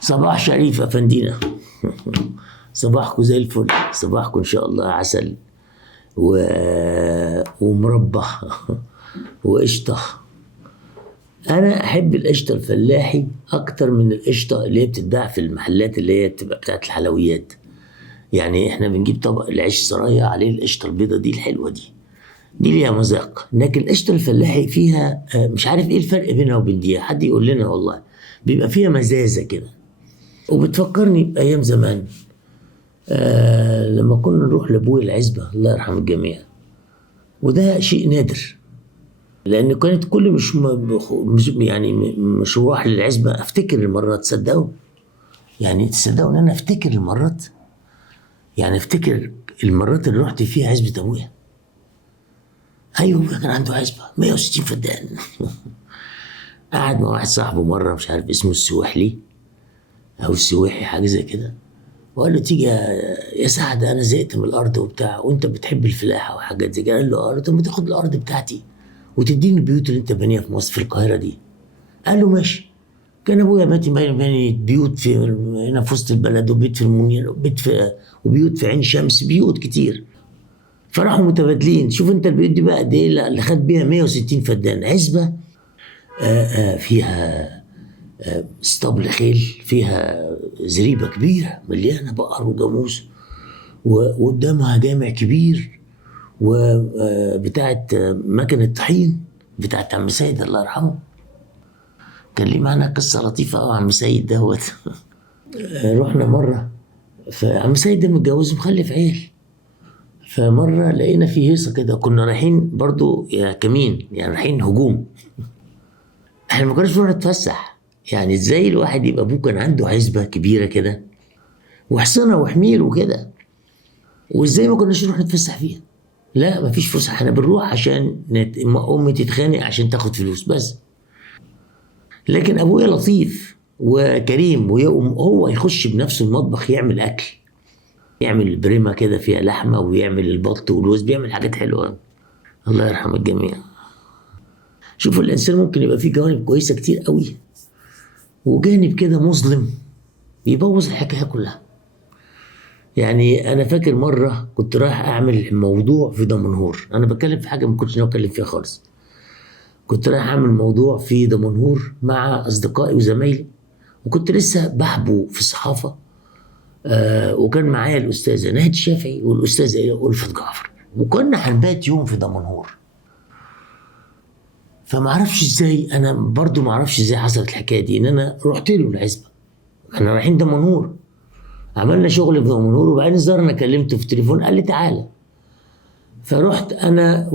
صباح شريف أفندينا. صباحكم زي الفل، صباحكم إن شاء الله عسل و... ومربى وقشطة. أنا أحب القشطة الفلاحي أكتر من القشطة اللي هي بتتباع في المحلات اللي هي بتبقى بتاعت الحلويات. يعني إحنا بنجيب طبق العيش سرايا عليه القشطة البيضة دي الحلوة دي ليها مذاق، لكن القشطة الفلاحي فيها مش عارف إيه الفرق بينها وبين دي، حد يقول لنا والله. بيبقى فيها مزازة كده وبتفكرني بأيام زمان. لما كنا نروح لأبوي العزبة الله يرحم الجميع، وده شيء نادر لأن كانت كل مش يعني مشروع للعزبة أفتكر المرات. تصدقوا إن أنا أفتكر المرات، يعني أفتكر المرات اللي رحت فيها عزبة أبويا. أيوه أبويا كان عنده عزبة 160 فدان. قعد مع واحد صاحبه مرة مش عارف اسمه السويحلي أو السويحي حاجة زي كده، وقال له تيجي يا سعد انا زهقت من الارض وبتاع وانت بتحب الفلاحه وحاجات زي كده. قال له طب ما تاخد الارض بتاعتي وتديني البيوت اللي انت بانيها في مصر في القاهره دي. قال له ماشي. كان ابويا باني بيوت في هنا في وسط البلد، وبيت في المنير، وبيوت في عين شمس، بيوت كتير. فراحوا متبادلين. شوف انت البيوت دي بقى قد ايه اللي خد بيها 160 فدان عزبه. فيها اسطبل خيل، فيها زريبة كبيرة مليانة بقر وجاموس، وقدامها جامع كبير، وبتاعت مكنة طحين بتاعت عم سيد الله يرحمه. كان ليه معانا قصة لطيفة أوي عم سيد دوت. رحنا مرة، فعم سيد ده متجوز ومخلف عيل. فمرة لقينا في هيصة كده، كنا رايحين برضو يا كمين، يعني رايحين هجوم. احنا ما كناش بنروح نتفسح. يعني ازاي الواحد يبقى ابوه كان عنده عزبة كبيرة كده وحصنة وحمير وكده، وازاي ما كناش نروح نتفسح فيها؟ لا مفيش فسح، احنا بنروح عشان امي تتخانق عشان تاخد فلوس بس. لكن ابويا لطيف وكريم، وهو يخش بنفسه المطبخ يعمل اكل، يعمل بريمة كده فيها لحمة، ويعمل البط والوز، بيعمل حاجات حلوة. الله يرحم الجميع. شوفوا الانسان ممكن يبقى فيه جوانب كويسة كتير قوي، وجانب كده مظلم بيبوظ الحكاية كلها. يعني أنا فاكر مرة كنت رايح أعمل موضوع في دمنهور، أنا بتكلم في حاجة ما كنتش ناوي أتكلم فيها خالص. كنت رايح أعمل موضوع في دمنهور مع أصدقائي وزمايلي، وكنت لسه بحبو في الصحافة. وكان معايا الأستاذة ناهد الشافعي والأستاذة ألفت جعفر، وكنا هنبات يوم في دمنهور. فمعرفش ازاي، انا برضو معرفش ازاي حصلت الحكايه دي، ان انا رحت له العزبه. احنا رايحين دمنهور، عملنا شغل في دمنهور، وبعدين الظاهر انا كلمته في التليفون قال لي تعالى. فرحت انا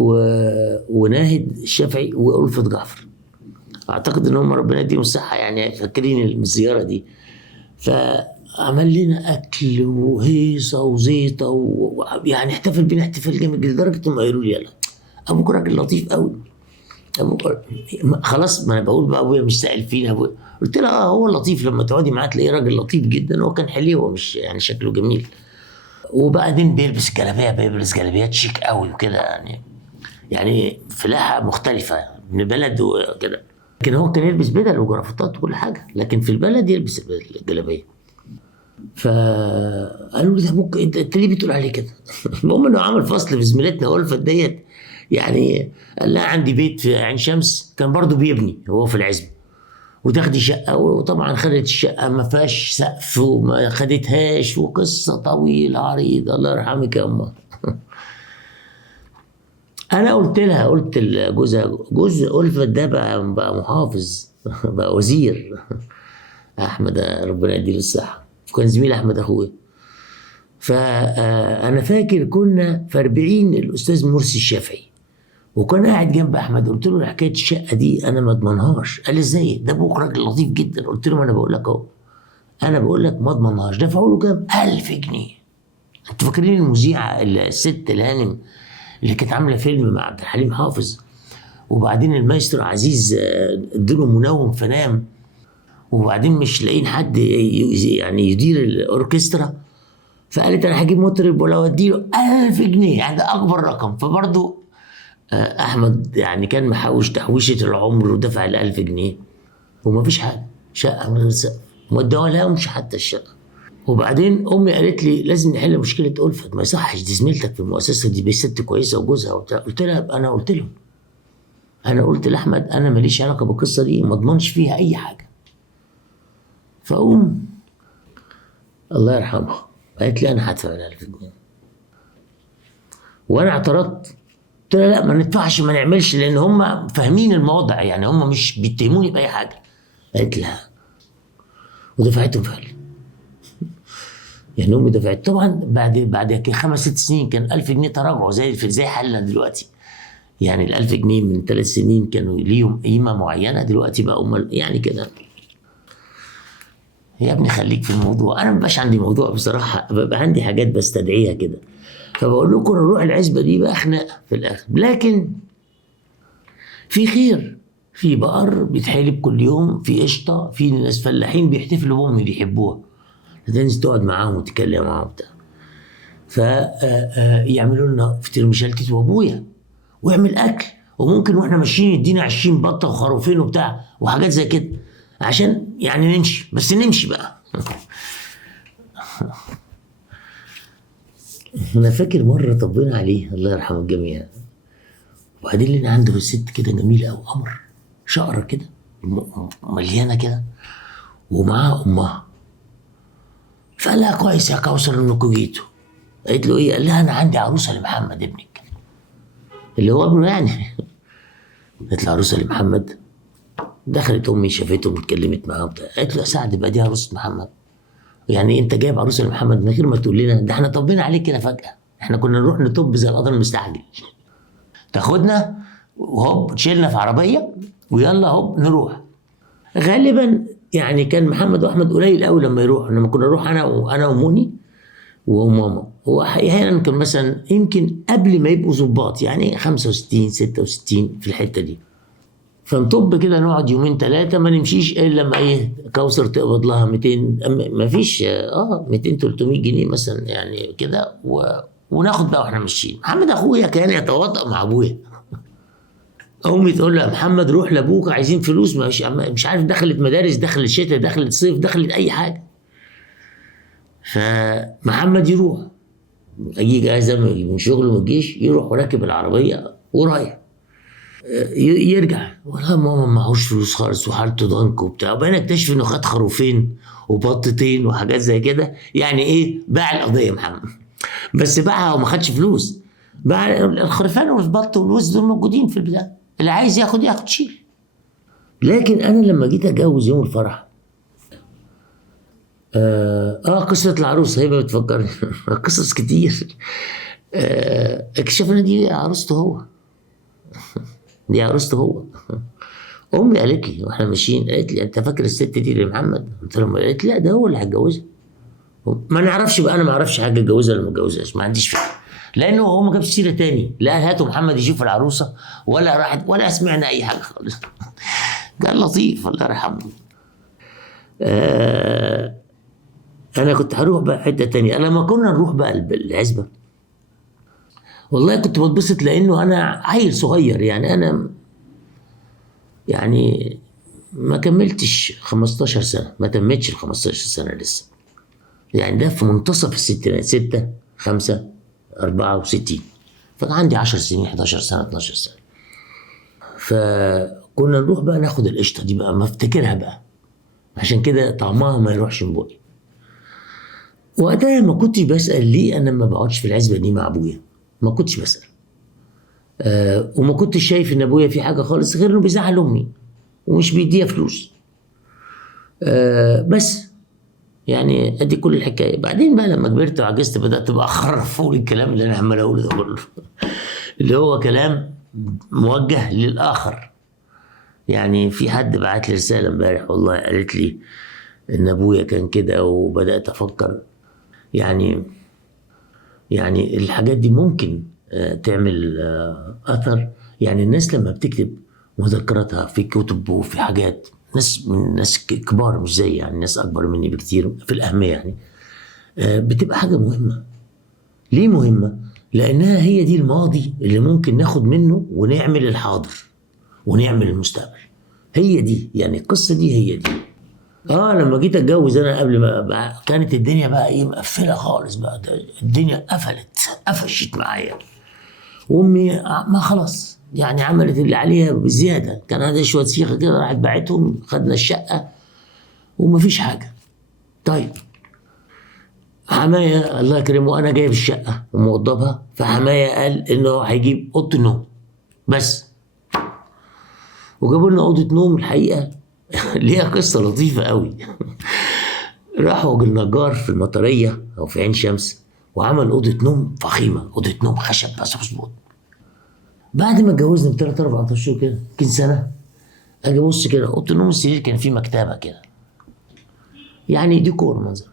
وناهد الشافعي وألفت جعفر، اعتقد ان هم ربنا يديهم الصحه يعني فاكرين الزياره دي. فعمل لنا اكل وهيصه وزيطه يعني احتفل بينا احتفال جامد جدا، لدرجه انهم قالوا لي يلا ابوك راجل لطيف قوي. خلاص، ما انا بقول بقى ابويا مش سائل فينا ابويا. قلت لها هو لطيف، لما تقعدي معاه تلاقيه راجل لطيف جدا. هو كان حليوه، مش يعني شكله جميل، وبعدين بيلبس جلابيه، بيلبس جلابيات شيك قوي وكده، يعني فلاحه مختلفه من بلد وكده. لكن هو كان يلبس بدل وجرافطات وكل حاجه، لكن في البلد يلبس الجلابيه. فقالوا لي ده ابوك انت ليه بتقول عليه كده؟ المهم انه عمل فصل في زميلتنا ألفت ديت. يعني قال لها عندي بيت في عين شمس، كان برضو بيبني هو في العزبه، وتاخدي شقه. وطبعا خدت الشقه ما فيهاش سقف وما خدتهاش، وقصه طويله عريضه. الله يرحمك يا امه. انا قلت لها، قلت لجوزها، جوز ألفت ده بقى محافظ، بقى وزير. احمد ربنا يديله الصحه، كان زميل احمد اخويا. فانا فاكر كنا في 40 الاستاذ مرسي الشافعي، وكان قاعد جنب احمد. قلت له حكايه الشقه دي انا ما اضمنهاش. قال لي ازاي؟ ده ابوك راجل لطيف جدا. قلت له انا بقول لك اهو، انا بقول لك ما اضمنهاش. دفعوا له كام؟ 1000 جنيه. انتوا فاكرين المذيعه الست الهانم اللي كانت عامله فيلم مع عبد الحليم حافظ، وبعدين المايسترو عزيز اديله منوم فنام، وبعدين مش لاقيين حد يعني يدير الاوركسترا، فقالت انا هجيب مطرب ولو اديله 1000 جنيه، يعني ده اكبر رقم. فبرضه احمد يعني كان محوش تحويشه العمر ودفع ال1000 جنيه، ومفيش حاجه، شقه من غير سقف وما ادوهالهمش حتى الشقه. وبعدين امي قالت لي لازم نحل مشكله ألفت، ما يصحش، دي زميلتك في المؤسسه دي ست كويسه وجوزها وبتاع. قلت لها انا قلت لهم، انا قلت لاحمد انا ماليش علاقه بالقصه دي، ما اضمنش فيها اي حاجه. فاقوم الله يرحمها قالت لي انا هدفع لها 1000 جنيه. وانا اعترضت، قلت لها لا ما ندفعش، ما نعملش، لان هم فاهمين الموضع، يعني هم مش بيتهموني باي حاجه. قالت لا، ودفعتهم فعلا. يعني امي دفعت طبعا بعد 5 6 سنين كان 1000 جنيه تراجعوا زي حالنا دلوقتي. يعني ال 1000 جنيه من 3 سنين كانوا ليهم قيمه معينه، دلوقتي بقوا يعني كده. يا ابني خليك في الموضوع، انا مبقاش عندي موضوع بصراحه، ببقى عندي حاجات بستدعيها كده. فبقول لكم نروح العزبه دي بقى خناقه في الاخر، لكن في خير، في بقر بيتحلب كل يوم، في قشطه، في ناس فلاحين بيحتفلوا بامي بيحبوها، تنزل تقعد معاهم وتتكلم معاهم بتاع. فيعملوا لنا فطير مشلتت وابويا ويعمل اكل، وممكن واحنا ماشيين يدينا 20 بطه وخروفين وبتاع وحاجات زي كده، عشان يعني نمشي، بس نمشي بقى. انا فاكر مره طبينا عليه الله يرحمه الجميع، وبعدين لنا عنده ست كده جميله قوي، قمر شقره كده مليانه كده، ومعاها امها. فقال لها كويس يا كوثر انكم جيتوا. قالت له ايه؟ قال لها انا عندي عروسه لمحمد ابنك، اللي هو ابنه يعني. قالت له عروسه لمحمد؟ دخلت امي شافتهم واتكلمت معاه وبتاع. قالت له يا سعد بقى دي عروسه محمد؟ يعني انت جايب عروسه لمحمد من غير ما تقول لنا؟ ده احنا طبينا عليك كده فجاه، احنا كنا نروح نطب زي القطر المستعجل، تاخدنا وهوب تشيلنا في عربيه ويلا هوب نروح. غالبا يعني كان محمد واحمد قليل قوي لما يروحوا، لما كنا نروح انا وموني وماما. هو احيانا كان مثلا يمكن قبل ما يبقوا ظباط، يعني 65 66 في الحته دي. فنطب كده نقعد يومين 3 ما نمشيش الا لما ايه كوثر تقبض لها 200، ما فيش 200 300 جنيه مثلا يعني كده، وناخد بقى واحنا ماشيين. محمد اخويا كان يتواطأ مع ابويا. امي تقول له يا محمد روح لابوك عايزين فلوس، مش عارف دخلت مدارس، دخلت شتاء، دخلت صيف، دخلت اي حاجه. فمحمد يروح يجي جاهز من شغله من الجيش، يروح وراكب العربيه ورايح. يرجع والله ماما معهوش فلوس خالص وحالته ضنك وبتاع. وبقينا نكتشف انه خد خروفين وبطتين وحاجات زي كده، يعني ايه باع القضيه محمد. بس باعها وما خدش فلوس، باع الخرفان والبط والوز دول موجودين في البتاع، اللي عايز ياخد شيل. لكن انا لما جيت اتجوز يوم الفرح قصة العروسة هي بتفكرني. قصص كتير. اكتشفنا دي عروسته هو. دي عروسته هو. امي قالت لي واحنا ماشيين، قالت لي انت فاكر الست دي لمحمد؟ قلت لها قالت لي لا ده هو اللي هيتجوزها. ما نعرفش بقى، انا ما اعرفش حاجه اتجوزها ولا ما اتجوزهاش، ما عنديش فكره، لانه هو ما جابش سيره تاني، لا قال هاتوا محمد يشوف العروسه ولا راحت ولا سمعنا اي حاجه خالص. كان لطيف الله يرحمه. انا كنت هروح بقى حته تانية. انا لما كنا نروح بقى العزبه والله كنت بتبسط، لانه انا عيل صغير، يعني انا يعني ما كملتش 15 سنه، ما تمتش ال 15 سنه لسه، يعني ده في منتصف الستينات، 6 5 64. فكان عندي 10 سنين 11 سنه 12 سنه. فكنا نروح بقى ناخد القشطه دي بقى، ما افتكرها بقى، عشان كده طعمها ما يروحش من بقي. وقتها ما كنتش بسأل ليه أنا ما بقعدش في العزبة دي مع أبويا، ما كنتش بسأل. وما كنتش شايف إن أبويا في حاجة خالص غير إنه بيزعل أمي ومش بيديها فلوس. بس يعني أدي كل الحكاية. بعدين بقى لما كبرت وعجزت بدأت بقى أخرف فوق الكلام اللي أنا عمال أقوله ده كله، اللي هو كلام موجه للآخر. يعني في حد بعت لي رسالة امبارح والله، قالت لي إن أبويا كان كده، وبدأت أفكر يعني الحاجات دي ممكن تعمل اثر. يعني الناس لما بتكتب مذكراتها في كتب وفي حاجات، ناس كبار مش زي يعني ناس اكبر مني بكتير في الاهميه، يعني بتبقى حاجه مهمه. ليه مهمه؟ لانها هي دي الماضي اللي ممكن ناخد منه ونعمل الحاضر ونعمل المستقبل. هي دي يعني القصه دي، هي دي. لما جيت اتجوز انا قبل ما كانت الدنيا بقى ايه مقفله خالص بقى، الدنيا قفشت معايا. وامي ما خلاص يعني عملت اللي عليها بزياده، كان عندها شويه سيخه كده راحت باعتهم، خدنا الشقه ومفيش حاجه. طيب حماية الله يكرمه انا جايب الشقه وموضبها، فحماية قال انه هيجيب اوضه النوم بس، وجابوا لنا اوضه نوم الحقيقه ليها قصه لطيفه قوي. راحوا النجار في المطريه او في عين شمس وعمل اوضه نوم فخيمه، اوضه نوم خشب بس مظبوط. بعد ما اتجوزنا بثلاث اربع اشهر كده يمكن سنه، اجي ابص كده اوضه النوم السرير كان فيه مكتبه كده يعني ديكور منظر،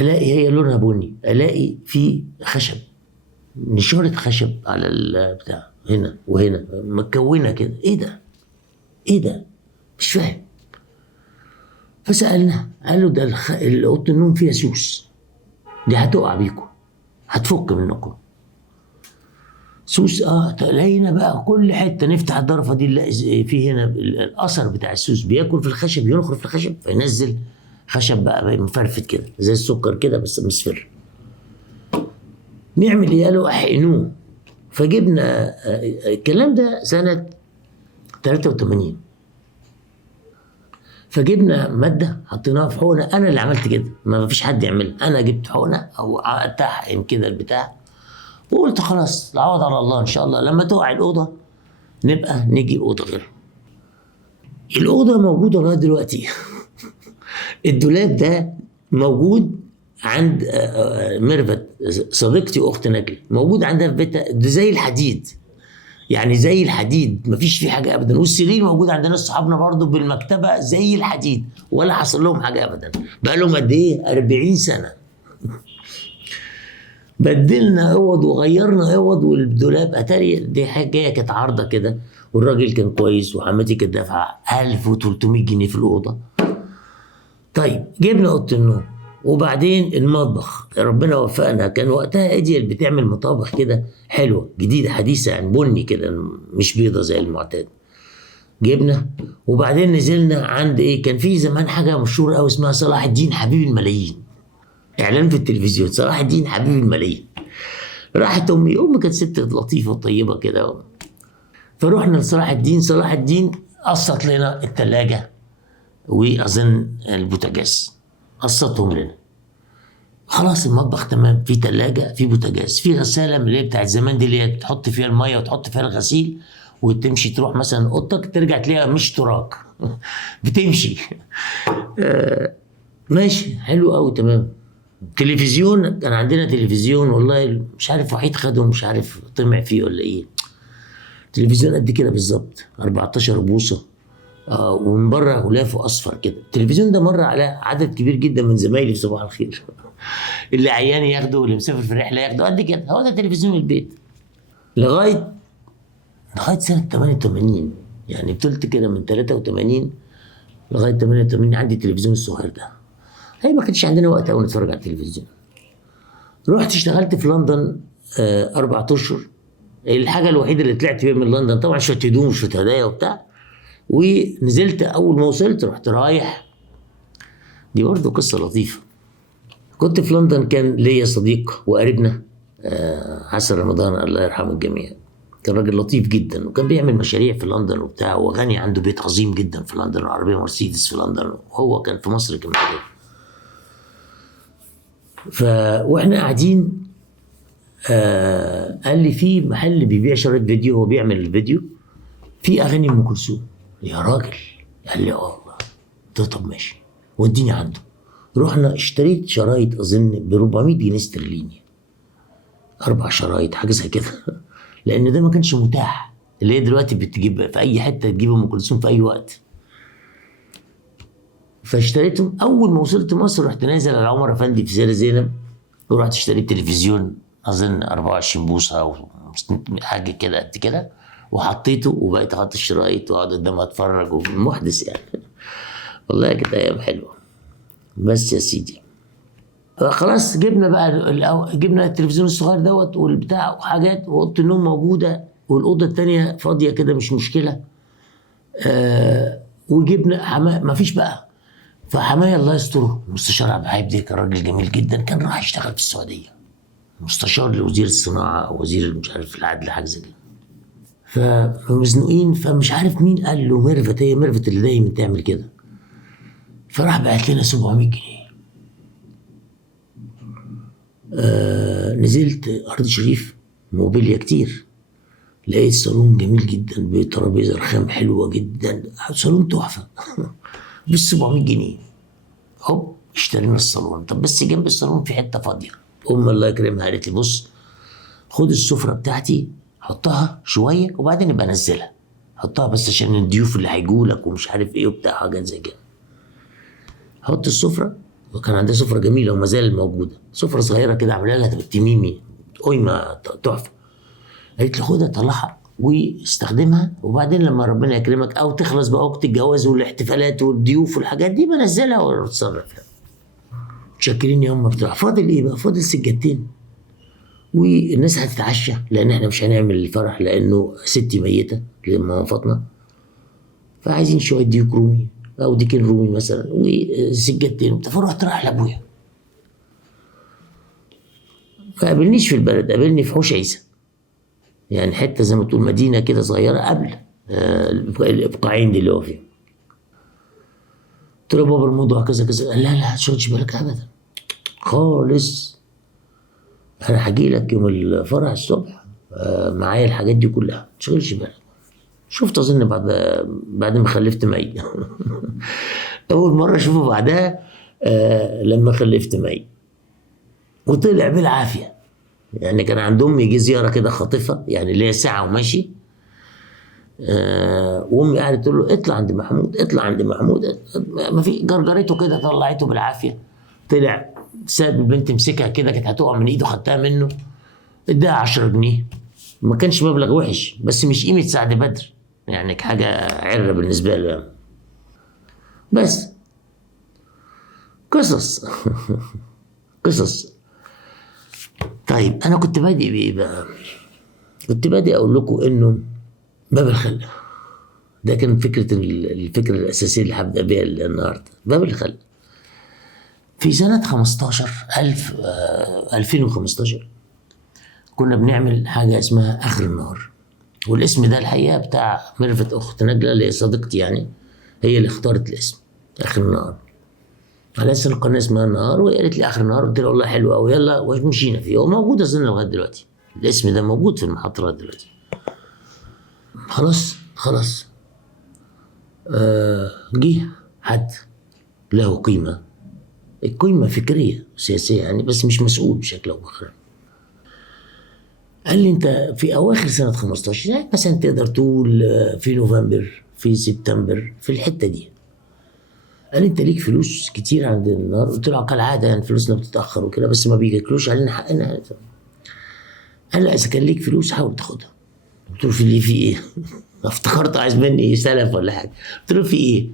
الاقي هي لونها بني، الاقي في خشب، نشاره خشب على البتاع هنا وهنا مكونه كده، ايه ده؟ ايه ده؟ مش فاهم. فسالنا قال له ده اوضه النوم فيها سوس، دي هتقع بيكم، هتفك منكم. سوس لقينا بقى كل حته نفتح الضرفه دي نلاقي في هنا الاثر بتاع السوس بياكل في الخشب، ينخر في الخشب فينزل خشب بقى مفرفت كده زي السكر كده بس مصفر. نعمل ايه؟ قالوا احقنوه. فجبنا الكلام ده سنه 83، فجبنا ماده حطيناها في حقنه، انا اللي عملت كده ما فيش حد يعملها، انا جبت حقنه او قعدت احقن كده البتاع وقلت خلاص العوض على الله ان شاء الله لما تقع الاوضه نبقى نجي اوضه غيرها. الاوضه موجوده لغايه دلوقتي. الدولاب ده موجود عند ميرفت صديقتي واخت نجلة، موجود عندها في بيتها، ده زي الحديد يعني زي الحديد مفيش فيه حاجه ابدا، والسرير موجود عند ناس صحابنا برضه بالمكتبه زي الحديد ولا حصل لهم حاجه ابدا. بقى لهم قد ايه؟ 40 سنه. بدلنا اوض وغيرنا اوض، والدولاب اتاري دي حاجه كانت عارضه كده، والراجل كان كويس وحماتي كانت دافعه 1300 جنيه في الاوضه. طيب جبنا اوضه النوم، وبعدين المطبخ ربنا وفقنا، كان وقتها ايديال بتعمل مطابخ كده حلوه جديده حديثه يعني بني كده مش بيضه زي المعتاد. جبنا وبعدين نزلنا عند ايه، كان في زمان حاجه مشهوره قوي اسمها صلاح الدين حبيب الملايين، اعلان في التلفزيون صلاح الدين حبيب الملايين. راحت امي كانت ست لطيفه وطيبه كده، فروحنا لصلاح الدين. صلاح الدين قسط لنا الثلاجه واظن البوتاجاز، قسطهم لنا. خلاص المطبخ تمام، في ثلاجه، في بوتاجاز، في غساله من اللي هي بتاعت زمان دي اللي هي تحط فيها الميه وتحط فيها الغسيل وتمشي تروح مثلا اوضتك ترجع تلاقيها مش تراك. بتمشي. ماشي حلو قوي تمام. تلفزيون، كان عندنا تلفزيون والله مش عارف وحيد خده مش عارف طمع فيه ولا ايه، تلفزيون قد كده بالظبط 14 بوصه، ومن بره غلافه اصفر كده. التلفزيون ده مر على عدد كبير جدا من زمايلي في صباح الخير. اللي عيان ياخده واللي مسافر في الرحله ياخده قد كده، هو ده تلفزيون البيت. لغايه سنه 88 يعني بطلت كده من 83 لغايه 88 عندي التلفزيون الصغير ده. هي ما كانش عندنا وقت قوي نتفرج على التلفزيون. رحت اشتغلت في لندن 4 اشهر. الحاجه الوحيده اللي طلعت بيها من لندن طبعا شويه هدوم وشويه هدايا وبتاع، ونزلت اول ما وصلت رحت رايح. دي برضه قصه لطيفه. كنت في لندن، كان ليا صديق وقريبنا حسن رمضان الله يرحمه الجميع، كان راجل لطيف جدا وكان بيعمل مشاريع في لندن وبتاع وغني، عنده بيت عظيم جدا في لندن وعربيه مرسيدس في لندن، وهو كان في مصر كمان. واحنا قاعدين قال لي في محل بيبيع شرايط فيديو، هو بيعمل الفيديو في اغاني ام كلثوم. يا راجل، قال لي والله. قلت له طب ماشي وديني عنده. رحنا اشتريت شرايط اظن ب 400 جنيه استرليني، 4 شرايط حاجه زي كده. لان ده ما كانش متاح، اللي هي دلوقتي بتجيب في اي حته تجيب ام كلثوم في اي وقت. فاشتريتهم. اول ما وصلت مصر رحت نازل على عمر افندي في سيدة زينب، ورحت اشتريت تلفزيون اظن 24 بوصه او حاجه كده قد كده، وحطيته وبقيت احط الشرايط واقعد قدامها اتفرج ومحدث يعني. والله كانت ايام حلوه. بس يا سيدي خلاص جبنا بقى جبنا التلفزيون الصغير دوت والبتاع وحاجات، واوضه النوم موجوده والاوضه الثانيه فاضيه كده مش مشكله. وجبنا ما فيش بقى فحماية الله يستره المستشار عبد الحليم ده كان راجل جميل جدا، كان راح يشتغل في السعوديه مستشار لوزير الصناعه او وزير مش عارف العدل حاجه زي كده. فمزنوقين، فمش عارف مين قال له ميرفت، هي ميرفت اللي دايما تعمل كده، فراح بعت لنا 700 جنيه. نزلت ارض شريف موبيليا كتير، لقيت صالون جميل جدا بترابيزه رخام حلوه جدا، صالون تحفه ب 700 جنيه. هوب اشترينا الصالون. طب بس جنب الصالون في حته فاضيه، الله يكرمها قالت لي بص خد السفره بتاعتي حطها شويه وبعدين نبقى نزلها، حطها بس عشان الضيوف اللي هيجوا لك ومش عارف ايه وبتاع حاجات زي كده. حط السفره، وكان عندها سفره جميله وما زال موجوده، سفره صغيره كده عاملها لها بالتميمي قيمه تحفه. قالت لي خدها طلعها واستخدمها، وبعدين لما ربنا يكرمك او تخلص بقى وقت الجواز والاحتفالات والضيوف والحاجات دي بنزلها واتصرف. متشكرين يا بتاع. فاضل ايه بقى؟ فاضل سجادتين والناس هتتعشى، لان احنا مش هنعمل الفرح لانه ستي ميته لما وفاتنا، فعايزين شويه ديك رومي او ديكين رومي مثلا وسجادتين. فرحت رايح لابويا، ما قابلنيش في البلد، قابلني في حوش عيسى، يعني حته زي ما تقول مدينه كده صغيره قبل الابقاعين دي اللي هو فيهم. قلت له بابا الموضوع كذا كذا. قال لا لا تشغلش بالك ابدا خالص، انا هجي لك يوم الفرح الصبح معايا الحاجات دي كلها، تشغلش بالك. شفت اظن بعد ما خلفت مي اول مره اشوفه بعدها لما خلفت مي، وطلع بالعافيه. يعني كان عند امي يجي زياره كده خاطفه، يعني اللي هي ساعه وماشي، وامي قعدت تقول له اطلع عند محمود اطلع عند محمود، ما في جرجرته كده طلعته بالعافيه. طلع ساب البنت مسكها كده كانت هتقع من ايده، خدتها منه اداها 10 جنيه. ما كانش مبلغ وحش بس مش قيمه سعد بدر، يعني حاجه عره بالنسبه له يعني. بس قصص قصص. طيب انا كنت بادئ بايه بقى؟ كنت بادئ اقول لكم انه باب الخلق ده كان الفكره الاساسيه اللي هبدا بيها النهارده. باب الخلق في سنه 2015 كنا بنعمل حاجه اسمها اخر النهار، والاسم ده الحقيقه بتاع ميرفت اخت نجله اللي هي صديقتي، يعني هي اللي اختارت الاسم اخر النهار على اساس القناه اسمها النهار، وهي قالت لي اخر النهار. قلت لها والله حلو قوي يلا، ومشينا فيه. هو موجود اظن لغايه دلوقتي، الاسم ده موجود في المحطه لغايه دلوقتي. خلاص جه حد له قيمه، القيمه فكريه سياسيه يعني، بس مش مسؤول بشكل او باخر. قال لي انت في اواخر سنه 15 يعني مثلا تقدر تقول في نوفمبر في سبتمبر في الحته دي، قال لي انت ليك فلوس كتير عند النهار. قلت له كالعاده يعني فلوسنا بتتاخر وكده بس ما بيجيكلوش علينا حقنا. قال لا اذا كان ليك فلوس حاول تاخدها. قلت له في ايه؟ افتكرت عايز مني سلف ولا حاجه. قلت له في ايه؟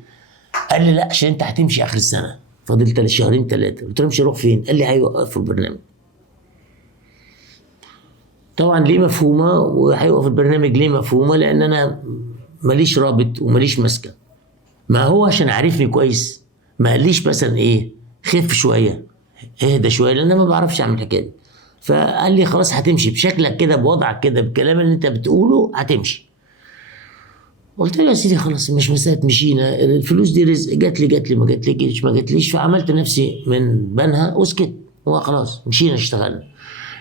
قال لي لا عشان انت هتمشي اخر السنه، فاضل شهرين 3. قلت له مش هروح فين؟ قال لي هيوقفوا البرنامج. طبعا ليه مفهومه، وهيوقف البرنامج ليه مفهومه، لان انا ماليش رابط وماليش ماسكه. ما هو عشان عارفني كويس ما قاليش مثلا ايه خف شويه اهدى شويه، لان انا ما بعرفش اعمل الحكايه دي. فقال لي خلاص هتمشي بشكلك كده بوضعك كده بالكلام اللي انت بتقوله هتمشي. قلت له يا سيدي خلاص مش مسألة مشينا، الفلوس دي رزق، جات لي ما جاتليش، فعملت نفسي من بنها وسكت وخلاص مشينا اشتغلنا.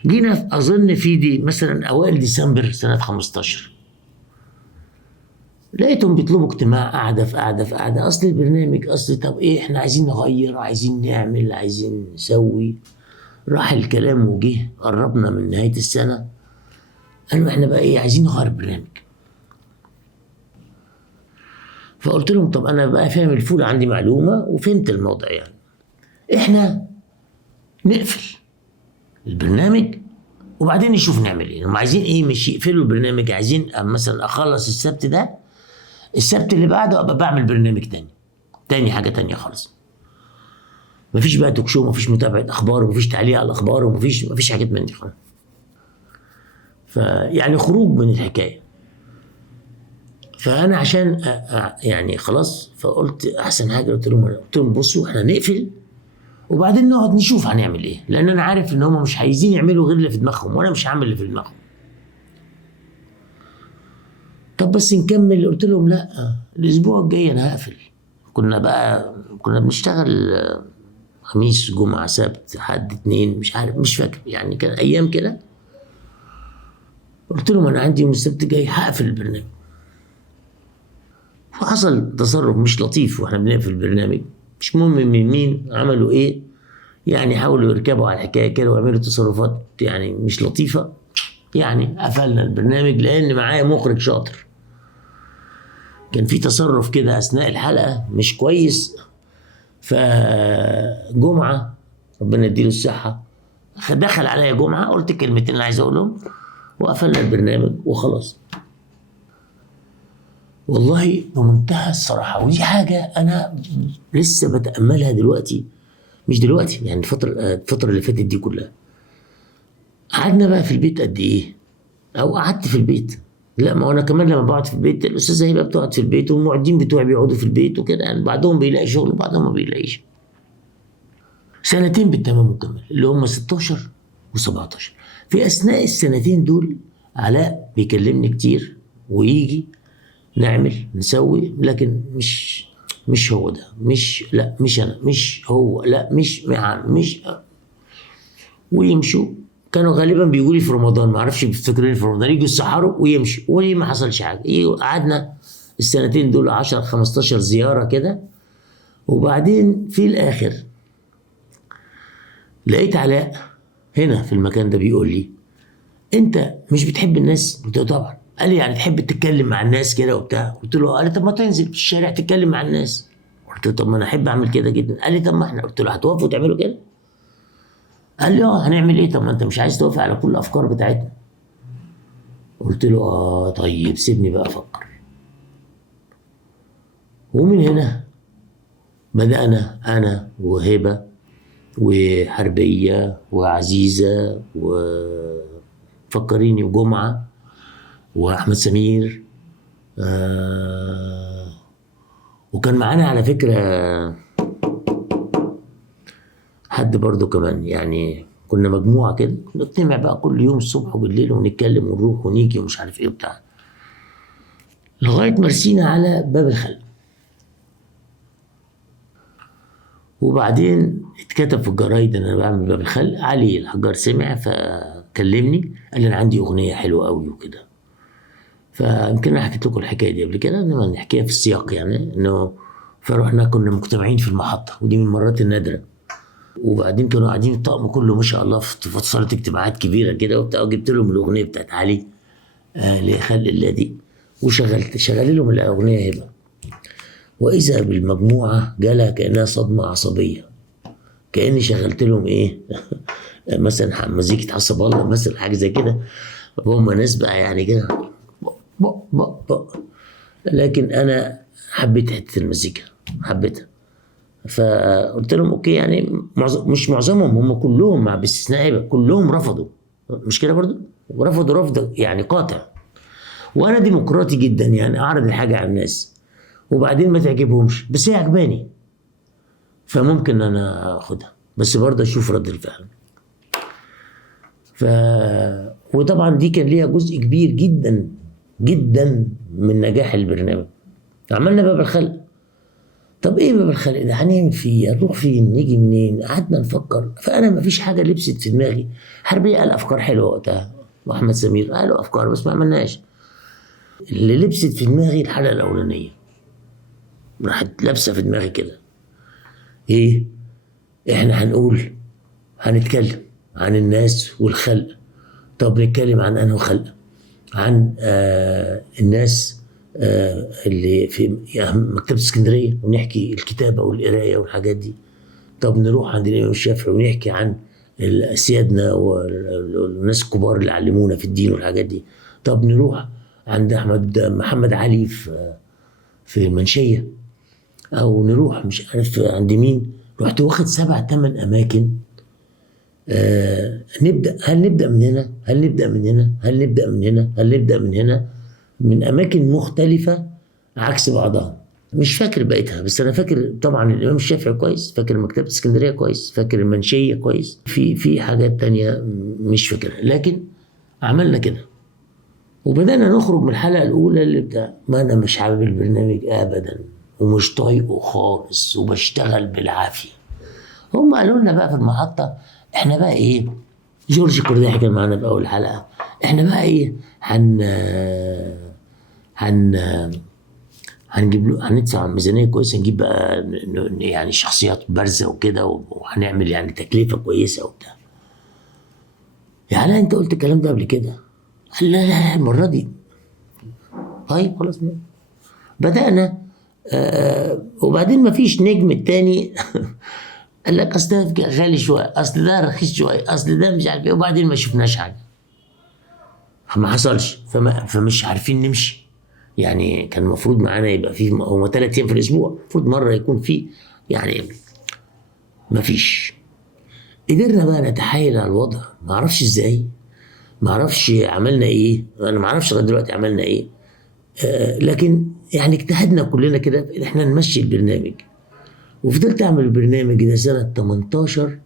جينا اظن في دي مثلا اوائل ديسمبر سنه 15 لقيتهم بيطلبوا اجتماع، قاعده اصل البرنامج طب ايه احنا عايزين نغير، عايزين نعمل، عايزين نسوي. راح الكلام وجه قربنا من نهايه السنه قالوا احنا بقى ايه عايزين نغير البرنامج. فقلت لهم طب انا بقى فاهم الفول، عندي معلومه وفهمت الموضوع، يعني احنا نقفل البرنامج وبعدين نشوف نعمل ايه. هم عايزين ايه؟ مش يقفلوا البرنامج، عايزين مثلا اخلص السبت ده، السبت اللي بعده ابقى بعمل برنامج تاني حاجه تانيه خالص. مفيش بقى توك شو، مفيش متابعه اخبار، ومفيش تعليق على الاخبار، ومفيش حاجات من دي خالص. فيعني خروج من الحكايه. فانا عشان يعني خلاص، فقلت احسن حاجه قلت لهم بصوا احنا نقفل وبعدين نقعد نشوف هنعمل ايه، لان انا عارف ان هم مش عايزين يعملوا غير اللي في دماغهم وانا مش هعمل اللي في دماغهم. طب بس نكمل، قلت لهم لا الاسبوع الجاي انا هقفل. كنا بنشتغل خميس جمعة سبت حد اتنين مش عارف مش فاكر يعني، كان ايام كده. قلت لهم انا عندي يوم السبت جاي هقفل البرنامج. فحصل تصرف مش لطيف واحنا بنقفل البرنامج، مش مهم من مين عملوا ايه، يعني حاولوا يركبوا على الحكايه كده ويعملوا تصرفات يعني مش لطيفه. يعني قفلنا البرنامج لان معايا مخرج شاطر. كان في تصرف كده اثناء الحلقه مش كويس، فجمعه ربنا يديله الصحه دخل عليا جمعه، قلت الكلمتين اللي عايز اقولهم وقفلنا البرنامج وخلاص. والله بمنتهى الصراحه، ودي حاجه انا لسه بتاملها دلوقتي، مش دلوقتي يعني الفتره اللي فاتت دي كلها. قعدنا بقى في البيت قد ايه، او قعدت في البيت. لا ما هو انا كمان لما بقعد في البيت الاستاذه هبه بتقعد في البيت والمعدين بتوعي بيقعدوا في البيت وكده، يعني بعضهم بيلاقي شغل وبعضهم ما بيلاقيش. سنتين بالتمام مكمل اللي هم 16 و17. في اثناء السنتين دول علاء بيكلمني كتير ويجي نعمل نسوي، لكن مش هو ده، مش لا مش انا مش هو لا مش ويمشوا. كانوا غالبا بيجوا لي في رمضان، ما اعرفش بيفتكروني في رمضان، يجوا يسحروا ويمشوا وليه ما حصلش حاجه. قعدنا السنتين دول 10 15 زياره كده. وبعدين في الاخر لقيت علاء هنا في المكان ده بيقول لي انت مش بتحب الناس؟ قلت له طبعا. قال لي يعني تحب تتكلم مع الناس كده وبتاع؟ قلت له قال لي طب ما تنزل في الشارع تتكلم مع الناس. قلت له طب ما انا احب اعمل كده جدا. قال لي طب ما احنا، قلت له هتوافقوا تعملوا كده؟ قال لي اه هنعمل ايه، طب ما انت مش عايز توافق على كل الافكار بتاعتنا. قلت له اه طيب سيبني بقى افكر. ومن هنا بدأنا انا وهبة وحربية وعزيزة وفكريني وجمعة واحمد سمير. وكان معانا على فكرة حد برضو كمان، يعني كنا مجموعة كده نجتمع بقى كل يوم الصبح وبالليل ونتكلم ونروح ونيجي ومش عارف ايه وبتاع، لغاية ما رسينا على باب الخلق. وبعدين اتكتب في الجرايد ان انا بعمل باب الخلق. علي الحجار سمع فكلمني قال لي انا عندي اغنية حلوة قوي وكده. فيمكن انا حكيت لكم الحكاية دي قبل كده، انما نحكيها في السياق يعني انه فرحنا كنا مجتمعين في المحطة ودي من المرات النادرة. وبعدين كانوا قاعدين الطقم كله ما شاء الله في صاله اجتماعات كبيره كده وبتاع، وجبت لهم الاغنيه بتاعت علي لخلق الله دي شغل لهم الاغنيه هبه. واذا بالمجموعه جالها كانها صدمه عصبيه، كاني شغلت لهم ايه مثلا مزيكه حسب الله مثلا حاجه زي كده. هم ناس بقى يعني كده بق بق بق. لكن انا حبيت حته المزيكا حبيتها. فقلت لهم اوكي يعني مش معظمهم، هم كلهم مع باستثناء هبه كلهم رفضوا، مش كده برضو؟ ورفضوا رفض يعني قاطع. وانا ديمقراطي جدا يعني اعرض الحاجه على الناس وبعدين ما تعجبهمش بس هي عجباني فممكن انا اخدها، بس برضه اشوف رد الفعل. ف وطبعا دي كان ليها جزء كبير جدا جدا من نجاح البرنامج. عملنا باب الخلق. طب ايه باب الخلق ده هنعمل فيه، هنروح فين، نيجي منين؟ قعدنا نفكر. فانا ما فيش حاجه لبست في دماغي. حربيه قال افكار حلوه وقتها واحمد سمير قالوا افكار بس ما عملناش. اللي لبست في دماغي الحلقه الاولانيه، راحت لابسه في دماغي كده ايه، احنا هنتكلم عن الناس والخلق. طب نتكلم عن انه خلق، عن الناس اللي في يعني مكتبة اسكندرية ونحكي الكتابة والقراية والحاجات دي. طب نروح عند الإمام الشافعي ونحكي عن سيادنا والناس الكبار اللي علمونا في الدين والحاجات دي. طب نروح عند محمد علي في المنشية، أو نروح مش عارف عند مين. رحت واخد 7 8 أماكن. هل نبدأ من هنا، هل نبدأ من هنا، هل نبدأ من هنا، هل نبدأ من هنا، من أماكن مختلفة عكس بعضها. مش فاكر بقيتها، بس انا فاكر طبعا الامام الشافعي كويس، فاكر مكتبه اسكندريه كويس، فاكر المنشيه كويس، في حاجات تانية مش فاكرها، لكن عملنا كده. وبدأنا نخرج من الحلقة الأولى اللي بتاع ما أنا مش حابب البرنامج أبدا ومش طايقه خالص وبشتغل بالعافية. هم قالوا لنا بقى في المحطة إحنا بقى إيه، جورج كرداحي كان معانا في أول حلقة، إحنا بقى إيه هن هنجيب له، هندفع ميزانية كويسة، نجيب بقى يعني شخصيات بارزة وكده، وهنعمل يعني تكلفة كويسة وبتاع. يعني أنت قلت الكلام ده قبل كده؟ قال لا لا لا المرة دي. طيب خلاص بدأنا. وبعدين ما فيش نجم التاني قال لك اصل ده غالي شويه، اصل ده رخيص شويه، اصل ده مش عارف ايه، وبعدين ما شفناش حاجه. ما حصلش، فمش عارفين نمشي. يعني كان المفروض معانا يبقى فيه، هو 3 ايام في الاسبوع، المفروض مره يكون فيه، يعني ما فيش. قدرنا بقى نتحايل على الوضع، ما اعرفش ازاي، ما اعرفش عملنا ايه، انا ما اعرفش لغايه دلوقتي عملنا ايه. لكن يعني اجتهدنا كلنا كده ان احنا نمشي البرنامج. وفضلت اعمل البرنامج ده سنه 18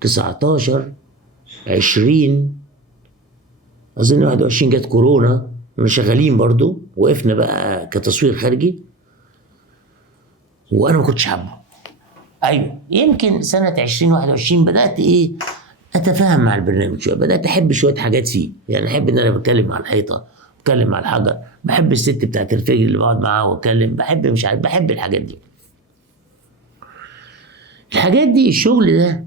19 20، اظن 21 جت كورونا، كنا شغالين برضو، وقفنا بقى كتصوير خارجي، وانا ما كنتش حابه. ايوه يمكن سنه 2021 بدات ايه اتفاهم مع البرنامج شويه، بدات احب شويه حاجات فيه، يعني احب ان انا بتكلم مع الحيطه، بتكلم مع الحجر، بحب الست بتاعت الفجر اللي بقعد معاها واتكلم، بحب مش عارف، بحب الحاجات دي. الحاجات دي الشغل ده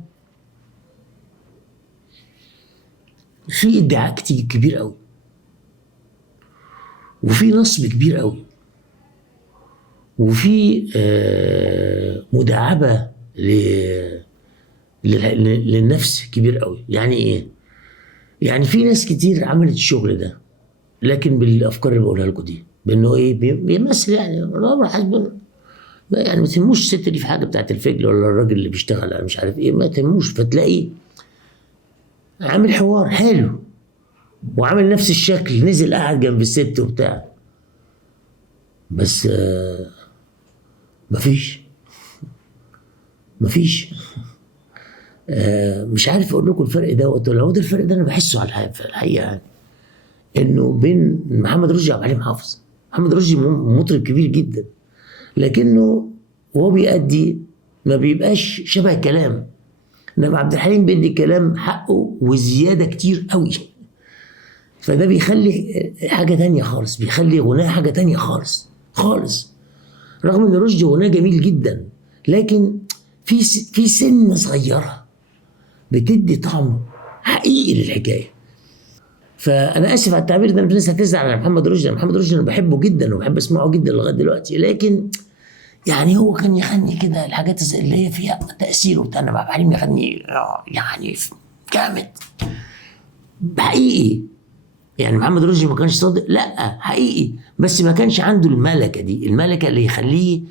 فيه ادعاء كتير كبير قوي، وفي نصب كبير قوي، وفي مداعبة للنفس كبير قوي. يعني ايه؟ يعني في ناس كتير عملت الشغل ده، لكن بالافكار اللي بقولها لكم دي، بانه ايه بيمثل، يعني الامر حسب، يعني ما تهموش الست دي في حاجه بتاعت الفجل، ولا الراجل اللي بيشتغل انا مش عارف ايه، ما تهموش. فتلاقي عامل حوار حلو، وعامل نفس الشكل، نزل قاعد جنب الست وبتاع، بس مفيش مفيش. مش عارف اقول لكم الفرق دوت ولا هو ده الفرق ده، انا بحسه على الحقيقه يعني، انه بين محمد رشدي وعبد الحليم حافظ. محمد رشدي مطرب كبير جدا، لكنه وهو بيأدي ما بيبقاش شبه كلام، انما عبد الحليم بيدي كلام حقه وزياده كتير قوي، فده بيخلي حاجه تانية خالص، بيخلي غناه حاجه تانية خالص خالص. رغم ان رشدي غناه جميل جدا، لكن في سنه صغيره بتدي طعم حقيقي للحكايه. فانا اسف على التعبير ده، الناس هتزعل على محمد رشدي، محمد رشدي انا بحبه جدا وبحب اسمعه جدا لغايه دلوقتي، لكن يعني هو كان يغني كده الحاجات اللي هي فيها تاثير وبتاع، انا عبد الحليم يغني يعني جامد حقيقي. يعني محمد رشدي ما كانش صادق، لا حقيقي، بس ما كانش عنده الملكه دي، الملكه اللي يخليه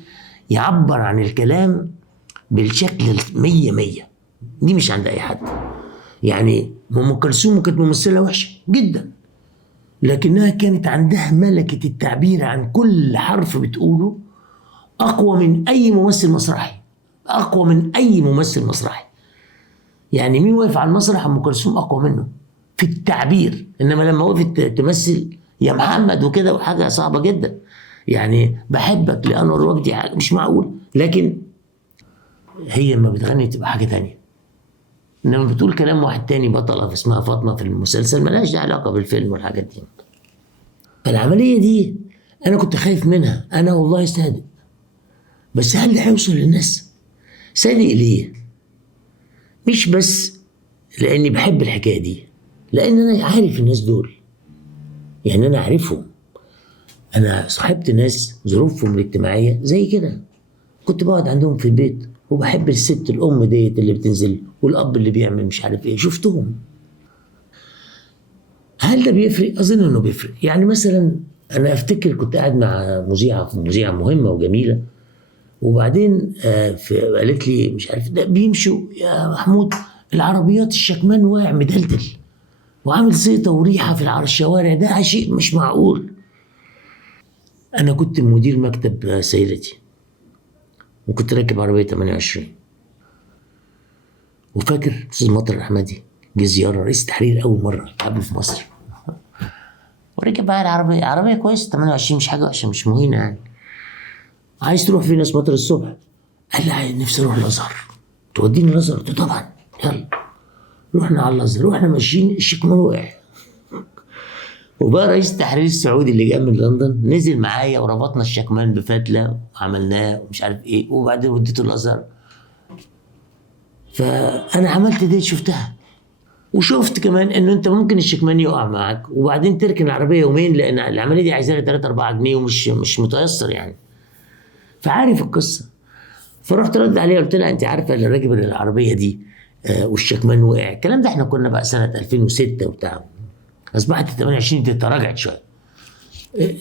يعبر عن الكلام بالشكل 100 دي مش عند اي حد. يعني ام كلثوم كانت ممثله وحشه جدا، لكنها كانت عندها ملكه التعبير عن كل حرف بتقوله اقوى من اي ممثل مسرحي، اقوى من اي ممثل مسرحي. يعني مين واقف على المسرح ام كلثوم اقوى منه في التعبير، انما لما وقفت تمثل يا محمد وكده وحاجه صعبه جدا. يعني بحبك لانور وجدي مش معقول، لكن هي لما بتغني تبقى حاجه تانية، انما بتقول كلام واحد تاني، بطلة اسمها فاطمه في المسلسل ملهاش علاقه بالفيلم والحاجات دي. فالعمليه دي انا كنت خايف منها، انا والله صادق، بس هل ده هيوصل للناس؟ صادق ليه؟ مش بس لاني بحب الحكايه دي، لان انا عارف الناس دول، يعني انا عارفهم. انا صاحبت ناس ظروفهم الاجتماعيه زي كده، كنت بقعد عندهم في البيت، وبحب الست الام ديت اللي بتنزل، والاب اللي بيعمل مش عارف ايه، شفتهم. هل ده بيفرق؟ اظن انه بيفرق. يعني مثلا انا افتكر كنت قاعد مع مذيعه مهمه وجميله، وبعدين قالت لي مش عارف ده بيمشوا يا محمود العربيات الشكمان واقع مدلدل وعامل زيطه وريحه في الشوارع، ده شيء مش معقول. انا كنت مدير مكتب سيدتي، وكنت راكب عربيه 28. وفاكر استاذ مطر الاحمدي جه زياره رئيس تحرير اول مره قبل في مصر، وركب بقى العربيه، عربيه كويسه 28، مش حاجه وحشه، مش مهينه يعني. عايز تروح فين يا استاذ مطر الصبح؟ قال لي نفسي اروح الازهر. توديني الازهر؟ قلت طبعا، يلا. رحنا على الازهر، واحنا ماشيين الشكمان وقع. وبقى رئيس التحرير السعودي اللي جاي من لندن نزل معايا، وربطنا الشكمان بفتله وعملناه ومش عارف ايه، وبعدين وديته الازهر. فانا عملت دي، شفتها. وشفت كمان انه انت ممكن الشكمان يقع معاك وبعدين تركن العربيه يومين، لان العمليه دي عايزه لها 3 4 جنيه، ومش مش متيسر يعني. فعارف القصه. فرحت رد عليها قلت لها انت عارفه اللي راكب العربيه دي والشكمان وقع، الكلام ده احنا كنا بقى سنه 2006 وبتاع. اصبحت 28 تراجعت شويه.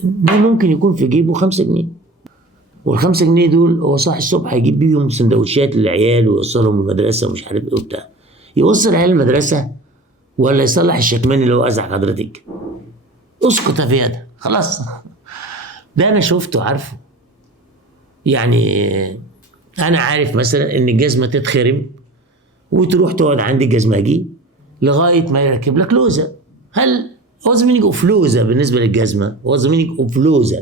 ده ممكن يكون في جيبه 5 جنيه، وال5 جنيه دول هو صاحي الصبح هيجيب بيهم سندوتشات للعيال ويوصلهم المدرسه ومش عارف ايه وبتاع. يوصل عيال المدرسه ولا يصلح الشكمان اللي هو ازعج حضرتك؟ اسكت يا فياده، خلاص. ده انا شفته عارفه. يعني انا عارف مثلا ان الجزمه تتخرم وتروح تقعد عند الجزمجي لغايه ما يركب لك لوزه. هل what's the meaning of لوزه بالنسبه للجزمه؟ what's the meaning of لوزه؟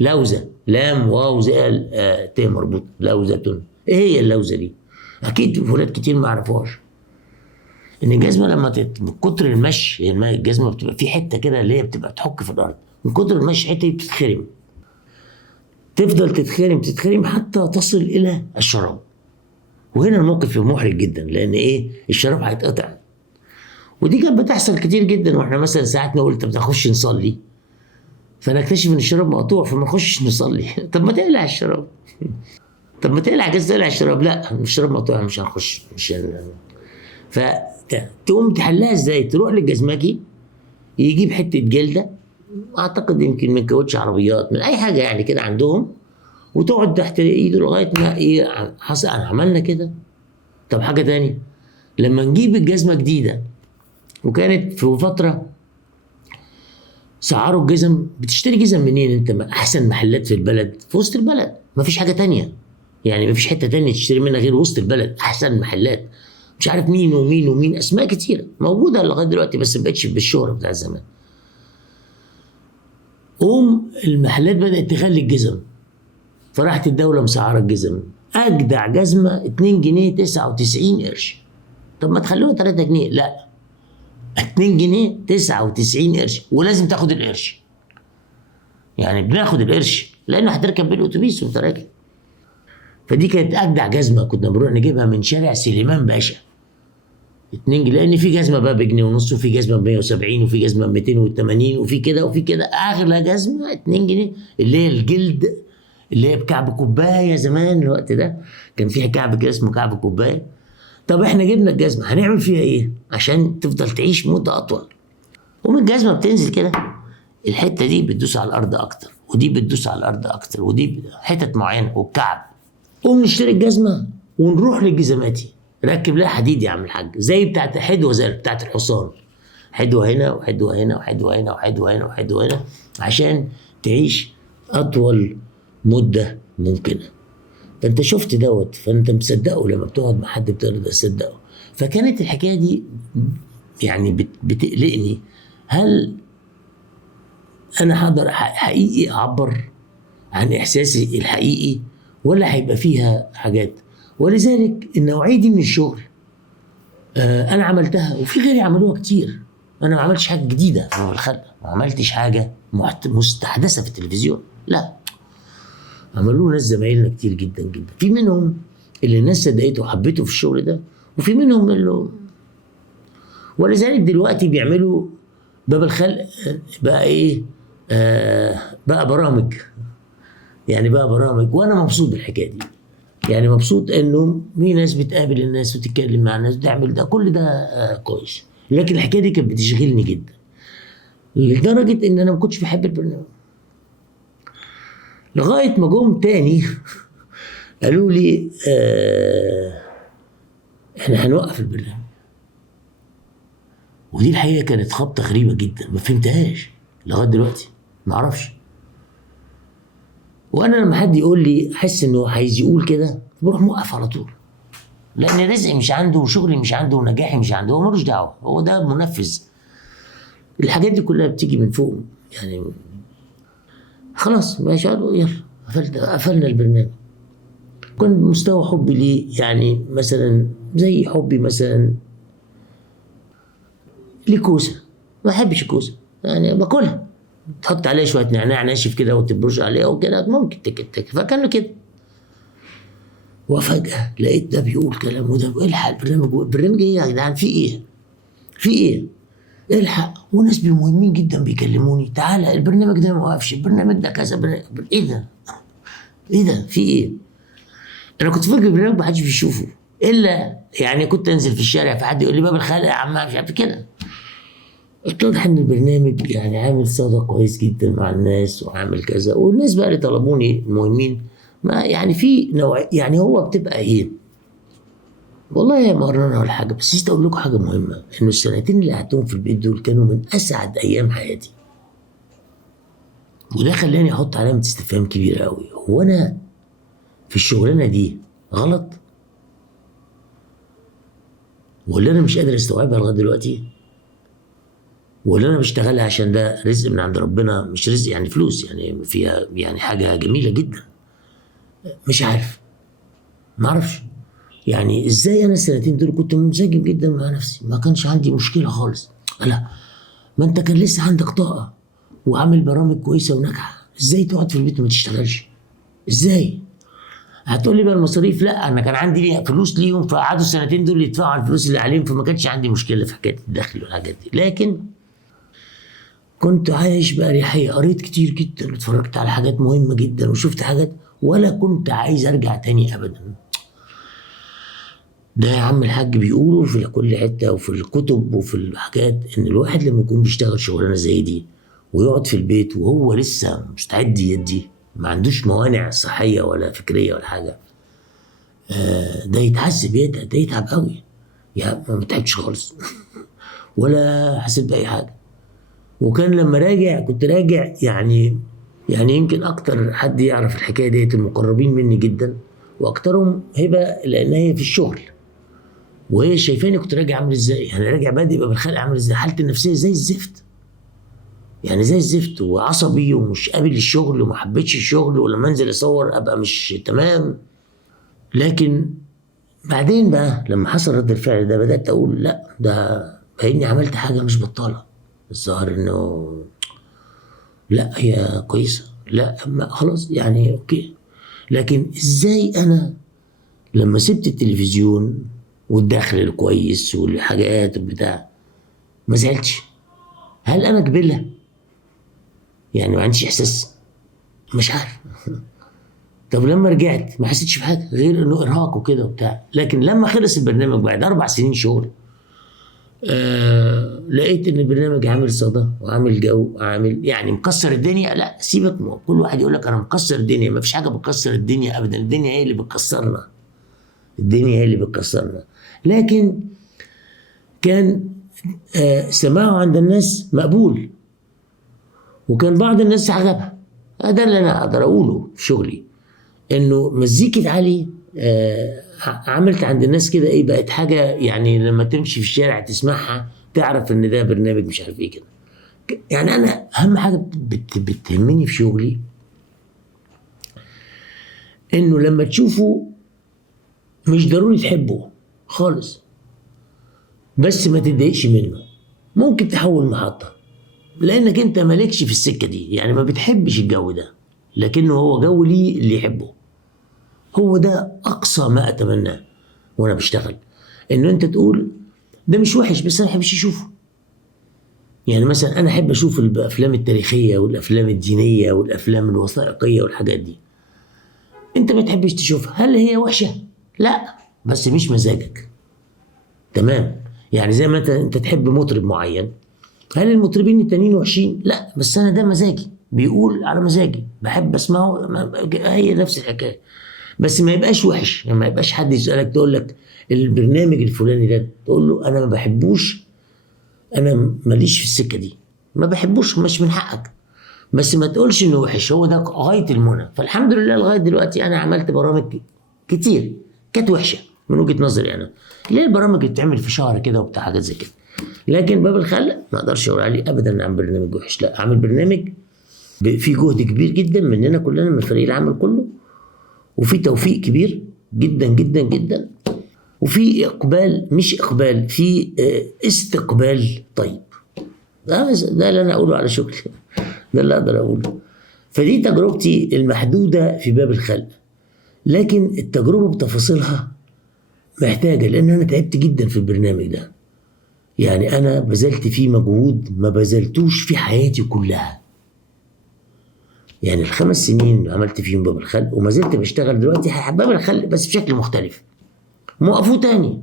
لوزه، لام واو زال ت مربوط، لوزه. ايه هي اللوزه دي؟ اكيد ولاد كتير ما يعرفوهاش. ان الجزمه لما من كتر المشي، الجزمه بتبقى في حته كده اللي هي بتبقى تحك في الارض، من كتر المشي الحته دي بتتخرم، تفضل تتخرم حتى تصل الى الشراب. وهنا الموقف محرج جدا، لان ايه؟ الشراب هيتقطع. ودي كانت بتحصل كتير جدا، واحنا مثلا ساعات نقول طب نخش نصلي، فنكتشف ان الشراب مقطوع فما نخشش نصلي. طب ما تقلع الشراب. طب ما تقلع جزء، تقلع الشراب. لا الشراب مقطوع، مش هنخش، مش فتقوم تحلها ازاي؟ تروح للجزمجي يجيب حته جلده، اعتقد يمكن من كاوتش عربيات، من اي حاجه يعني كده عندهم، وتقعد تحت ايده لغايه ما ايه حصل. عملنا كده. طب حاجه تانية، لما نجيب الجزمه جديده، وكانت في فتره سعروا الجزم، بتشتري جزم منين انت؟ احسن محلات في البلد، في وسط البلد، مفيش حاجه تانية يعني، مفيش حته تانية تشتري منها غير وسط البلد، احسن محلات. مش عارف مين ومين ومين، اسماء كتيره موجوده لغايه دلوقتي بس ما بقتش بالشهره بتاع زمان. المحلات بدات تخلي الجزم، فراحت الدوله مسعره الجزم. اجدع جزمه 2 جنيه 99 قرش. طب ما تخلوها 3 جنيه؟ لا، 2 جنيه 99 قرش، ولازم تاخد القرش. يعني بناخد القرش لانه هتركب بالاتوبيس وانت راكب. فدي كانت اجدع جزمه، كنا بنروح نجيبها من شارع سليمان باشا. 2 جنيه، لان في جزمه بقى بجنيه ونص، وفي جزمه ب 170، وفي جزمه ب 280، وفي كده وفي كده. اغلى جزمه 2 جنيه اللي هي الجلد، اللي هي بكعب كوبايه. زمان الوقت ده كان في كعب كده اسمه كعب كوبايه. طب احنا جبنا الجزمه هنعمل فيها ايه عشان تفضل تعيش مده اطول؟ ومن الجزمه بتنزل كده، الحته دي بتدوس على الارض اكتر، ودي بتدوس على الارض اكتر، ودي حتت معينه، والكعب. قوم نشتري الجزمه ونروح للجزماتي، ركب لها حديد يا عم الحاج، زي بتاعت حدوه، زي بتاعت الحصان، حدوه هنا وحدوه هنا وحدوه هنا وحدوه هنا وحدوه هنا، عشان تعيش اطول مده ممكنه. فانت شفت دوت، فانت مصدقه لما بتقعد مع حد بتقدر تصدقه. فكانت الحكايه دي يعني بتقلقني. هل انا هقدر حقيقي اعبر عن احساسي الحقيقي، ولا هيبقى فيها حاجات؟ ولذلك النوعيه دي من الشغل انا عملتها، وفي غيري عملوها كتير. انا ما عملتش حاجه جديده في الخلق، ما عملتش حاجه مستحدثه في التلفزيون، لا. عملوه ناس زمايلنا كتير جدا جدا، في منهم اللي الناس صدقته وحبته في الشغل ده، وفي منهم اللي ولذلك دلوقتي بيعملوا باب الخلق بقى ايه؟ بقى برامج، يعني بقى برامج، وانا مبسوط بالحكايه دي. يعني مبسوط انه في ناس بتقابل الناس وتتكلم مع الناس، تعمل ده، كل ده كويس. لكن الحكايه دي كانت بتشغلني جدا، لدرجه ان انا ما كنتش بحب البرنامج، لغايه ما جم تاني قالوا لي احنا هنوقف البرنامج. ودي الحقيقه كانت خبطه غريبه جدا، ما فهمتهاش لغايه دلوقتي، ما اعرفش. وانا لما حد يقول لي احس انه عايز يقول كده بروح موقف على طول، لان رزقي مش عنده وشغلي مش عنده ونجاحي مش عنده، هو ملوش دعوه، هو ده منفذ. الحاجات دي كلها بتيجي من فوق يعني. خلاص ماشي يلا قفلنا البرنامج. كنت مستوى حبي ليه يعني مثلا زي حبي مثلا لكوسه، ما بحبش الكوسه يعني باكلها، تحط عليها شويه نعناع ناشف كده وتبرش عليها وكده ممكن تك فكان كده. وفجاه لقيت ده بيقول كلام وده الحق البرنامج ايه يا جدعان، في ايه؟ في ايه؟ الحق، وناس مهمين جدا بيكلموني تعالى البرنامج ده ما وقفش، البرنامج ده كذا ايه ده؟ ايه ده؟ في ايه؟ انا كنت فاكر البرنامج ما حدش بيشوفه الا يعني كنت انزل في الشارع فحد يقول لي باب الخالق يا عم مش عارف كده. اتضح ان البرنامج يعني عامل صدى كويس جدا مع الناس وعامل كذا، والناس بقى اللي طلبوني المهمين ما يعني في نوع يعني هو بتبقى ايه. والله يا مرنا ولا حاجه، بس نسيت اقول لكم حاجه مهمه، انه السنتين اللي قعدتهم في البيت دول كانوا من اسعد ايام حياتي. وده خلاني احط علامه استفهام كبيره قوي، هو انا في الشغلانه دي غلط؟ ولا انا مش قادر استوعبها لغايه دلوقتي؟ ولا انا بشتغلها عشان ده رزق من عند ربنا، مش رزق يعني فلوس يعني فيها يعني حاجه جميله جدا؟ مش عارف، ما اعرفش. يعني ازاي انا السنتين دول كنت منسجم جدا مع نفسي، ما كانش عندي مشكله خالص. لا، ما انت كان لسه عندك طاقه وعامل برامج كويسه وناجحه، ازاي تقعد في البيت وما تشتغلش؟ ازاي؟ هتقول لي بقى المصاريف، لا انا كان عندي فلوس ليهم فقعدوا السنتين دول يدفعوا على الفلوس اللي عليهم، فما كانش عندي مشكله في حكايه الدخل والحاجات دي. لكن كنت عايش بأريحية، قريت كتير جدا واتفرجت على حاجات مهمة جدا وشفت حاجات، ولا كنت عايز ارجع تاني ابدا. ده يا عم الحاج بيقولوا في كل حتة وفي الكتب وفي الحاجات ان الواحد لما يكون بيشتغل شغلانة زي دي ويقعد في البيت وهو لسه مستعد يدي، ما عندوش موانع صحية ولا فكرية ولا حاجة، ده يتحسب ده يتعب قوي. يعني ما تعبتش خالص ولا حسيت بأي حاجة. وكان لما راجع كنت راجع يعني يمكن اكتر حد يعرف الحكايه ديت المقربين مني جدا، واكترهم هبه لان هي في الشغل، وهي شايفاني كنت راجع عامل ازاي، يعني راجع بادئ يبقى بالخلق عامل ازاي، حالتي النفسيه زي الزفت، يعني زي الزفت وعصبي ومش قابل الشغل وما حبيتش الشغل، ولما انزل اصور ابقى مش تمام. لكن بعدين بقى لما حصل رد الفعل ده بدات اقول لا، ده كاني عملت حاجه مش بطاله. الظاهر انه لا هي كويسه، لا ما خلاص يعني اوكي. لكن ازاي انا لما سبت التلفزيون والدخل الكويس والحاجات بتاع ما زعلتش؟ هل انا كبلة؟ يعني ما عنديش احساس؟ مش عارف. طب لما رجعت ما حسيتش بحاجه غير انه ارهاق وكده وبتاع. لكن لما خلص البرنامج بعد 4 سنين شغل لقيت ان البرنامج عامل صدى وعامل جو وعامل يعني مكسر الدنيا. لا سيبك، كل واحد يقول لك انا مكسر الدنيا، ما فيش حاجه بتكسر الدنيا ابدا، الدنيا هي اللي بتكسرنا، الدنيا هي اللي بتكسرنا. لكن كان سماعه عند الناس مقبول، وكان بعض الناس عجبها. ده اللي انا اقدر اقوله في شغلي، انه مزيكة علي عملت عند الناس كده ايه، بقت حاجة يعني لما تمشي في الشارع تسمعها تعرف ان ده برنامج مش عارف ايه كده. يعني انا اهم حاجة بتهمني في شغلي انه لما تشوفه مش ضروري تحبه خالص، بس ما تتضايقش منه. ممكن تحول محطة لانك انت مالكش في السكة دي، يعني ما بتحبش الجو ده، لكنه هو جو ليه اللي يحبه. هو ده اقصى ما اتمناه وانا بشتغل، انه انت تقول ده مش وحش بس انا ما بحبش اشوفه. يعني مثلا انا احب اشوف الافلام التاريخيه والافلام الدينيه والافلام الوثائقيه والحاجات دي، انت ما تحبش تشوفها. هل هي وحشه؟ لا، بس مش مزاجك. تمام. يعني زي ما انت تحب مطرب معين، هل المطربين التانيين وحشين؟ لا، بس انا ده مزاجي، بيقول على مزاجي بحب اسمعه، هي نفس الحكايه. بس ما يبقاش وحش، يعني ما يبقاش حد يسألك تقول لك البرنامج الفلاني ده تقول له انا ما بحبوش، انا ماليش في السكة دي، ما بحبوش، مش من حقك. بس ما تقولش انه وحش، هو ده غايه المنى. فالحمد لله لغايه دلوقتي انا عملت برامج كتير كانت وحشه من وجهه نظري انا، اللي هي البرامج اللي بتتعمل في شهر كده وبتاع حاجات زي كده. لكن باب الخلق ما اقدرش اقول عليه ابدا ان عامل برنامج وحش، لا عامل برنامج في جهد كبير جدا مننا كلنا، من فريق العمل كله، وفي توفيق كبير جدا جدا جدا، وفي اقبال، مش اقبال، في استقبال طيب. ده اللي انا اقوله على شغلي، ده اللي اقدر اقوله. فدي تجربتي المحدوده في باب الخلق، لكن التجربه بتفاصيلها محتاجه، لان انا تعبت جدا في البرنامج ده. يعني انا بذلت فيه مجهود ما بذلتوش في حياتي كلها. يعني ال5 سنين عملت فيهم باب الخلق، وما زلت بشتغل دلوقتي باب الخلق بس بشكل مختلف. موقفوه تاني،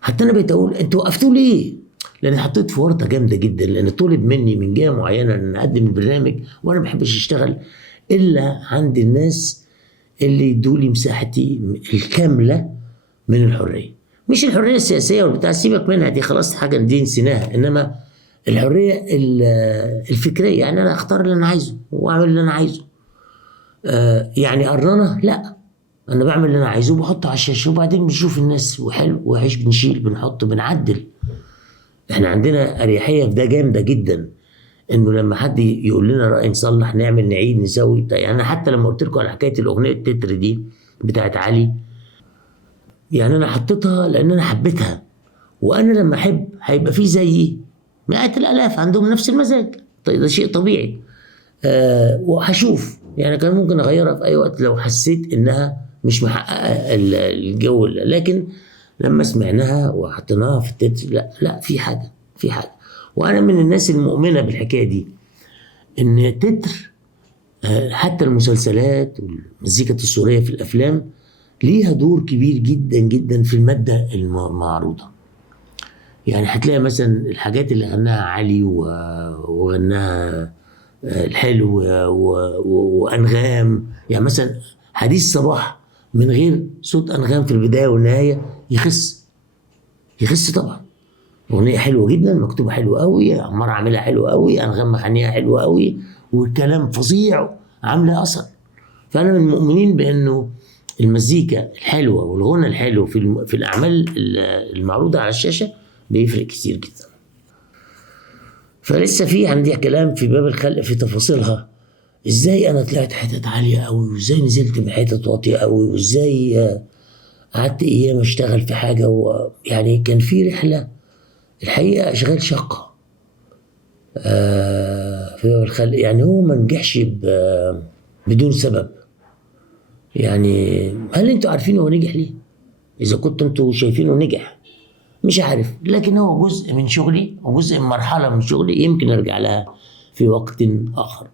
حتى انا بقيت اقول انتوا وقفتوه ليه؟ لان حطيت في ورطه جامده جدا، لان طلب مني من جهه معينه ان اقدم البرنامج، وانا ما بحبش اشتغل الا عند الناس اللي يدوا لي مساحتي الكامله من الحريه. مش الحريه السياسيه والبتاع، سيبك منها دي خلاص، حاجه دي نسيناها، انما الحريه الفكريه. يعني انا اختار اللي انا عايزه واعمل اللي انا عايزه. يعني قررنا لا، انا بعمل اللي انا عايزه وبحطه على الشاشه، وبعدين بنشوف الناس وحلو وحش، بنشيل بنحط بنعدل. احنا عندنا اريحيه في ده جامده جدا، انه لما حد يقول لنا راي نصلح نعمل نعيد نسوي بتاع. يعني انا حتى لما قلت لكم على حكايه الاغنيه التتر دي بتاعت علي، يعني انا حطيتها لان انا حبيتها، وانا لما احب هيبقى في زيي مئات الالاف عندهم نفس المزاج. طيب ده شيء طبيعي. وهشوف يعني كان ممكن اغيرها في اي وقت لو حسيت انها مش محققه الجو لكن لما سمعناها وحطيناها في التتر، لا لا، في حاجه، في حاجه. وانا من الناس المؤمنه بالحكايه دي، ان تتر حتى المسلسلات والمزيكا التصويريه في الافلام ليها دور كبير جدا جدا في الماده المعروضه. يعني هتلاقي مثلا الحاجات اللي غناها علي وغناها الحلو وانغام. يعني مثلا حديث صباح من غير صوت انغام في البدايه والنهايه يخس طبعا. اغنيه حلوه جدا، مكتوبه حلوه قوي، عمار عاملها حلوه قوي، انغام مغنيها حلوه قوي، والكلام فظيع عامله اثر. فانا من المؤمنين بانه المزيكا الحلوه والغنى الحلو في الاعمال المعروضه على الشاشه بيفرق كتير جدا. فلسه في عندي كلام في باب الخلق في تفاصيلها، ازاي انا طلعت حتت عاليه قوي، وازاي نزلت من حتت واطيه قوي، وازاي قعدت ايام اشتغل في حاجه، ويعني كان في رحله الحقيقه اشغال شاقه في باب الخلق. يعني هو ما نجحش بدون سبب. يعني هل انتوا عارفين هو نجح ليه؟ اذا كنتوا انتوا شايفينه نجح، مش عارف، لكن هو جزء من شغلي وجزء من مرحله من شغلي، يمكن ارجع لها في وقت اخر.